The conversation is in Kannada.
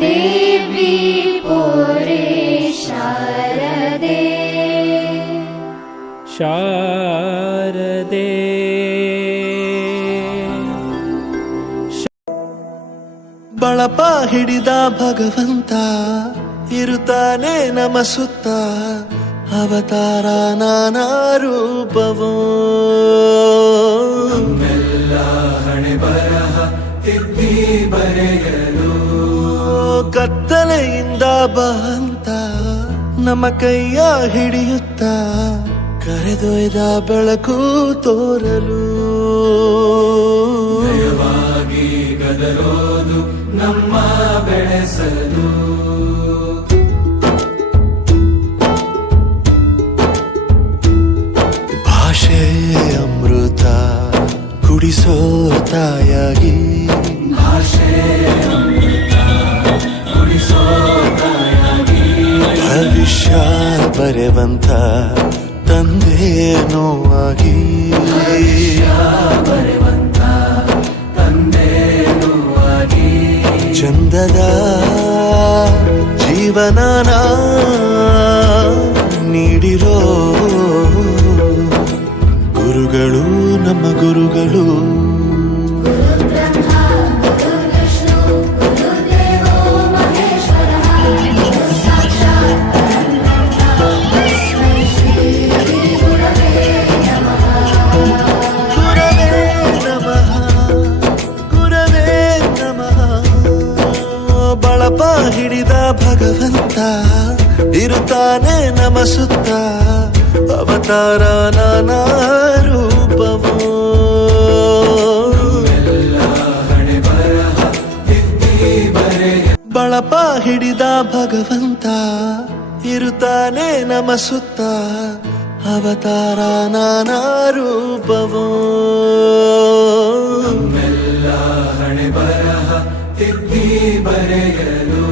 ದೇವಿ ಪೋರೆ ಶಾರದೆ ಶಾರದೆ ಬಳಪ ಹಿಡಿದ ಭಗವಂತ ಇರುತ್ತಾನೆ ನಮ ಸುತ್ತ ಅವತಾರ ನಾನಾ ರೂಪವೋ ನಮ್ಮೆಲ್ಲ ಹಣೆ ಬರಹ ತಿದ್ದಿ ಬರೆಯಲು ಕತ್ತಲೆಯಿಂದ ಬಂತ ನಮ್ಮ ಕೈಯ ಹಿಡಿಯುತ್ತ ಕರೆದೊಯ್ದ ಬೆಳಕು ತೋರಲು ದಯವಾಗಿ ಗದರೋದು ನಮ್ಮ ಬೆಳೆಸಲು ಭಾಷೆ ಅಮೃತ ಕುಡಿಸೋ ತಾಯಾಗಿ ಭಾಷೆ ಅಮೃತ ಕುಡಿಸೋ ತಾಯಾಗಿ ಭವಿಷ್ಯ ಬರೆವಂತ ತಂದೆ ನೋವಾಗಿ ಬರೆವಂತ ತಂದೇನು ಆಗಿ ಚಂದದ ಜೀವನನ ನೀಡಿರೋ ಗುರುಗಳು ನಮ್ಮ ಗುರುಗಳು ಬಳಪ ಹಿಡಿದ ಭಗವಂತ ಇರುತ್ತಾನೆ ನಮ ಸುತ್ತ ಅವತಾರ ನಾನಾ ರೂಪವೋ ಹಣೆ ಬರಹ ತಿದ್ದಿ ಬರೆಯ ಬಳಪ ಹಿಡಿದ ಭಗವಂತ ಇರುತ್ತಾನೆ ನಮ ಸುತ್ತ ಅವತಾರ ನಾನಾ ರೂಪವೋ ನಮ್ಮೆಲ್ಲ ಹಣೆ ಬರಹ ತಿದ್ದಿ ಬರೆಯಲು